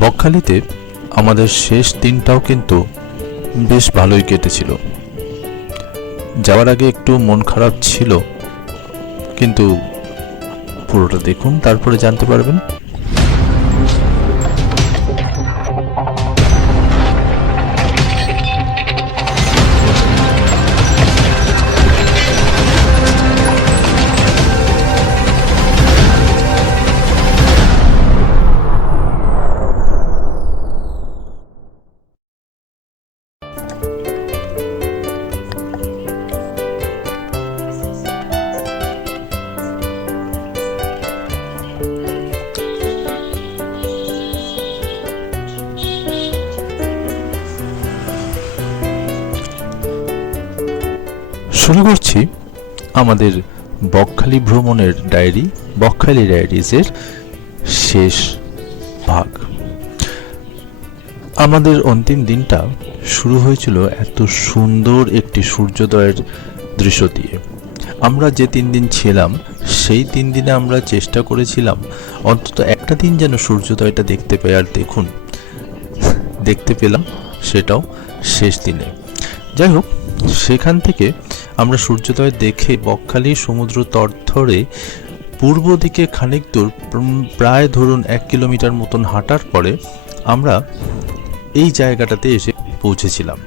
বকখালিতে আমাদের শেষ দিনটাও কিন্তু বেশ ভালোই কেটেছিল। যাওয়ার আগে একটু মন খারাপ ছিল, কিন্তু পুরোটা দেখুন, তারপরে জানতে পারবেন। শুরু করছি আমাদের বকখালি ভ্রমণের ডায়েরি, বকখালি ডায়েরিজের শেষ ভাগ। আমাদের অন্তিম দিনটা শুরু হয়েছিল এত সুন্দর একটি সূর্যোদয়ের দৃশ্য দিয়ে। আমরা যে 3 দিন ছিলাম সেই 3 দিনে আমরা চেষ্টা করেছিলাম অন্তত একটা দিন যেন সূর্যোদয়টা দেখতে পাই, আর দেখুন দেখতে পেলাম, সেটাও শেষ দিনে। যাই হোক, সেখান থেকে আমরা সূর্যোদয় দেখে বকখালি সমুদ্র তট ধরে পূর্ব দিকে খানিক দূর, প্রায় ধরুন 1 কিলোমিটার মতন হাঁটার পরে আমরা এই জায়গাটাতে এসে পৌঁছেছিলাম।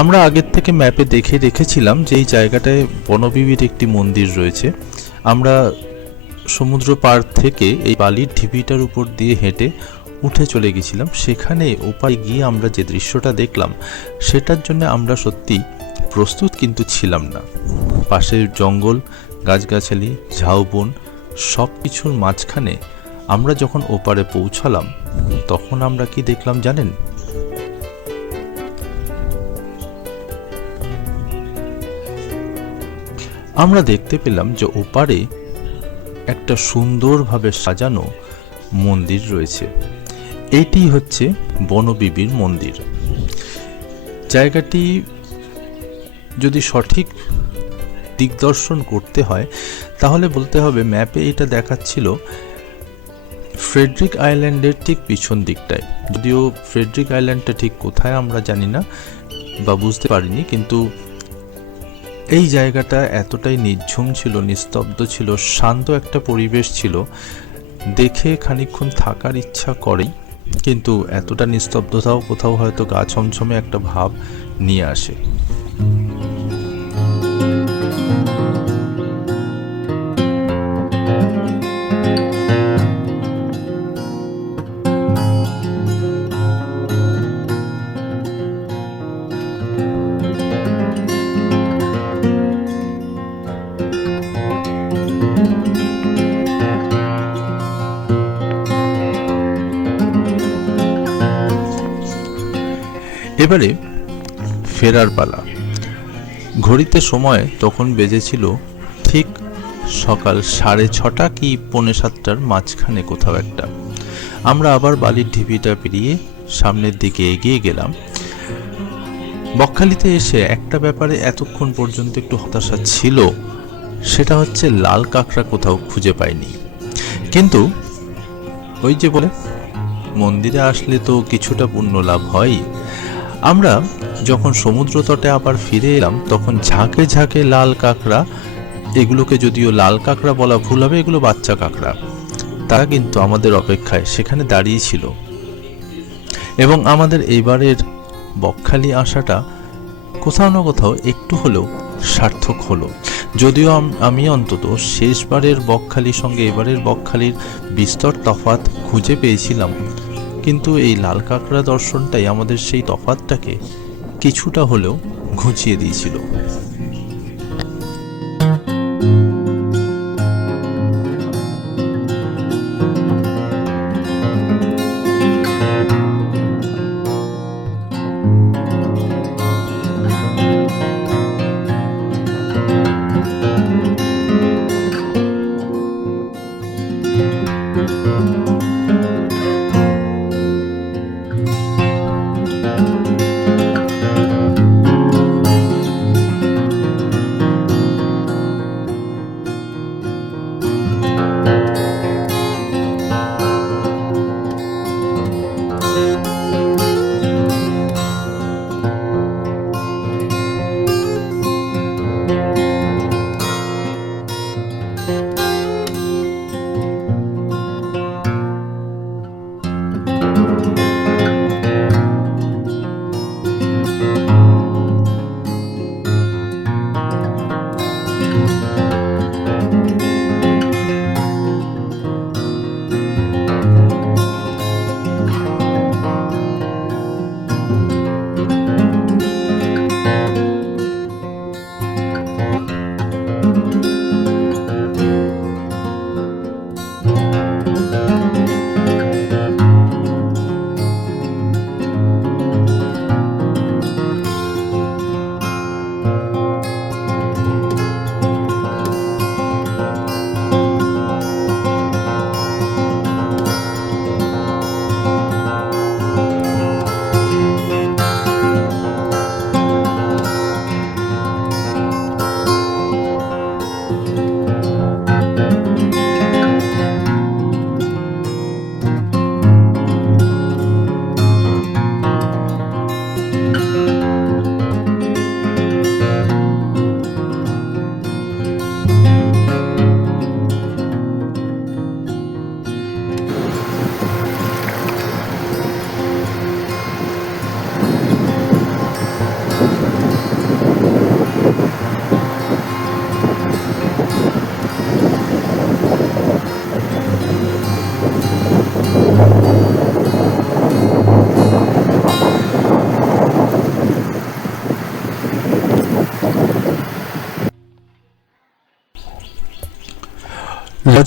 আমরা আগের থেকে ম্যাপে দেখে রেখেছিলাম যে এই জায়গাটায় বনবিবির একটি মন্দির রয়েছে। আমরা সমুদ্র পাড় থেকে এই বালির ঢিবিটার উপর দিয়ে হেঁটে উঠে চলে গেছিলাম। সেখানে ওপারে গিয়ে আমরা যে দৃশ্যটা দেখলাম সেটার জন্য আমরা সত্যি প্রস্তুত কিন্তু ছিলাম না। পাশের জঙ্গল, গাছগাছালি, ঝাউবন সব কিছুর মাঝখানে আমরা যখন ওপারে পৌঁছালাম তখন আমরা কি দেখলাম জানেন? আমরা দেখতে পেলাম যে ওপারে একটা সুন্দরভাবে সাজানো মন্দির রয়েছে। এটি হচ্ছে বনবিবির মন্দির। জায়গাটি যদি সঠিক দিকদর্শন করতে হয় তাহলে বলতে হবে ম্যাপে এটা দেখাচ্ছিল ফ্রেডরিক আইল্যান্ডের ঠিক পিছন দিকটায়। যদিও ফ্রেডরিক আইল্যান্ডটা ঠিক কোথায় আমরা জানি না বা বুঝতে পারিনি, কিন্তু এই জায়গাটা এতটাই নিঝুম ছিল, নিস্তব্ধ ছিল, শান্ত একটা পরিবেশ ছিল, দেখে খানিকক্ষণ থাকার ইচ্ছা করেই, কিন্তু এতটা নিস্তব্ধতাও কোথাও হয়তো গা ছমছমে একটা ভাব নিয়ে আসে। এবারে ফেরার পালা। ঘড়িতে সময় তখন বেজেছিল ঠিক সকাল 6:30 কি 6:45 মাঝখানে কোথাও একটা। আমরা আবার বালির ঢিবিটা পেরিয়ে সামনের দিকে এগিয়ে গেলাম। বকখালিতে এসে একটা ব্যাপারে এতক্ষণ পর্যন্ত একটু হতাশা ছিল, সেটা হচ্ছে লাল কাঁকড়া কোথাও খুঁজে পাইনি। কিন্তু ওই যে বলে মন্দিরে আসলে তো কিছুটা পুণ্য লাভ হয়। আমরা যখন সমুদ্র তটে আবার ফিরে এলাম তখন ঝাঁকে ঝাঁকে লাল কাঁকড়া, এগুলোকে যদিও লাল কাঁকড়া বলা ভুল হবে, এগুলো বাচ্চা কাঁকড়া, তারা কিন্তু আমাদের অপেক্ষায় সেখানে দাঁড়িয়ে ছিল। এবং আমাদের এইবারের বকখালি আসাটা কোথাও না কোথাও একটু হলেও সার্থক হলো। যদিও আমি অন্তত শেষবারের বকখালির সঙ্গে এবারের বকখালির বিস্তর তফাৎ খুঁজে পেয়েছিলাম, কিন্তু এই লাল কাঁকড়া দর্শনটাই আমাদের সেই তফাৎটাকে কিছুটা হলেও ঘুচিয়ে দিয়েছিল।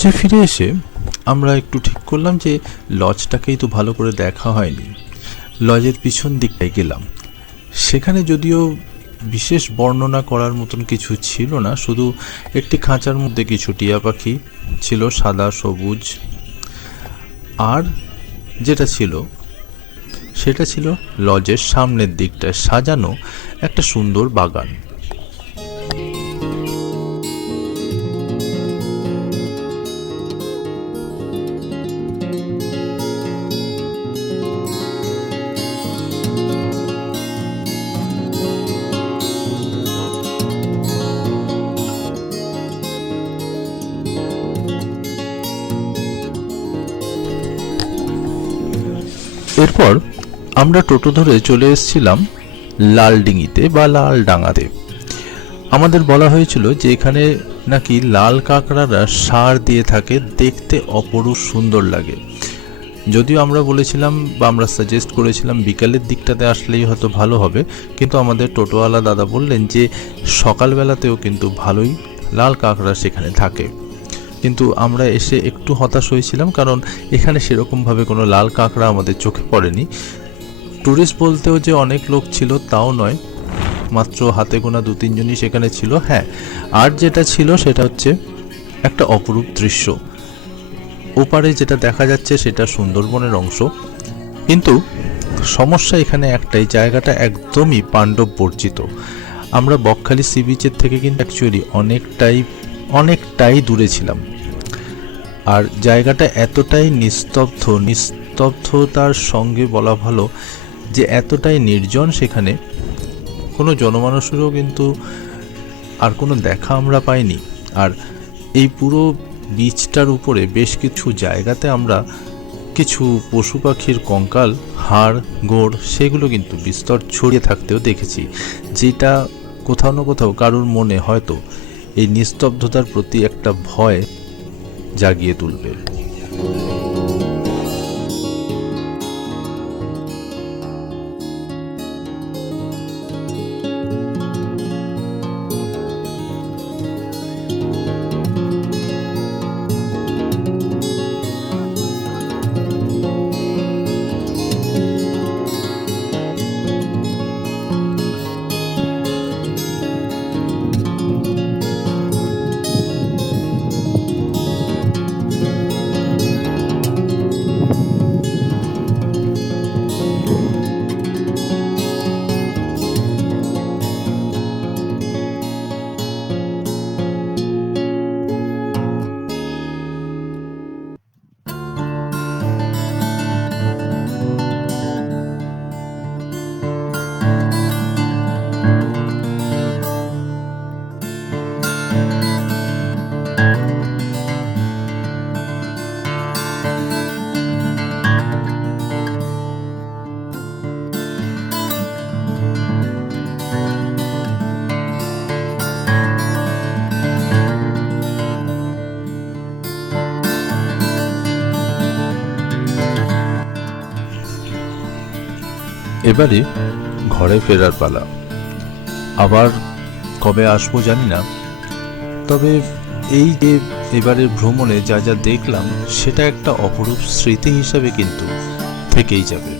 লজে ফিরে এসে আমরা একটু ঠিক করলাম যে লজটাকেই তো ভালো করে দেখা হয়নি, লজের পিছন দিকটায় গেলাম। সেখানে যদিও বিশেষ বর্ণনা করার মতন কিছু ছিল না, শুধু একটি খাঁচার মধ্যে কিছু টিয়া পাখি ছিল, সাদা সবুজ। আর যেটা ছিল সেটা ছিল লজের সামনের দিকটায় সাজানো একটা সুন্দর বাগান। এরপর আমরা টোটো ধরে চলে এসেছিলাম লালডিঙিতে বা লালডাঙাতে। আমাদের বলা হয়েছিল যে এখানে নাকি লাল কাঁকড়ারা সার দিয়ে থাকে, দেখতে অপরূপ সুন্দর লাগে। যদিও আমরা বলেছিলাম বা আমরা সাজেস্ট করেছিলাম বিকালের দিকটাতে আসলেই হয়তো ভালো হবে, কিন্তু আমাদের টোটোওয়ালা দাদা বললেন যে সকালবেলাতেও কিন্তু ভালোই লাল কাঁকড়া সেখানে থাকে। কিন্তু আমরা এসে একটু হতাশ হয়েছিলাম, কারণ এখানে সেরকমভাবে কোনো লাল কাঁকড়া আমাদের চোখে পড়েনি। ট্যুরিস্ট বলতেও যে অনেক লোক ছিল তাও নয়, মাত্র হাতে গোনা 2-3 জনই সেখানে ছিল। হ্যাঁ, আর যেটা ছিল সেটা হচ্ছে একটা অপরূপ দৃশ্য। ওপারে যেটা দেখা যাচ্ছে সেটা সুন্দরবনের অংশ, কিন্তু সমস্যা এখানে একটাই, জায়গাটা একদমই পাণ্ডব বর্জিত। আমরা বকখালি সি বিচের থেকে কিন্তু অ্যাকচুয়ালি অনেকটাই দূরে ছিলাম। আর জায়গাটা এতটাই নিস্তব্ধতার সঙ্গে বলা ভালো যে এতটাই নির্জন, সেখানে কোনো জনমানুষেরও কিন্তু আর কোনো দেখা আমরা পাইনি। আর এই পুরো বিচটার উপরে বেশ কিছু জায়গাতে আমরা কিছু পশু পাখির কঙ্কাল, হাড় গোড় সেগুলো কিন্তু বিস্তর ছড়িয়ে থাকতেও দেখেছি, যেটা কোথাও না কোথাও কারোর মনে হয়তো এই নিস্তব্ধতার প্রতি একটা ভয় জাগিয়ে তুলবে। এবারে ঘরে ফেরার পালা। আবার কবে আসবো জানি না, তবে এই যে এবারের ভ্রমণে যা যা দেখলাম সেটা একটা অপরূপ স্মৃতি হিসাবে কিন্তু থেকেই যাবে।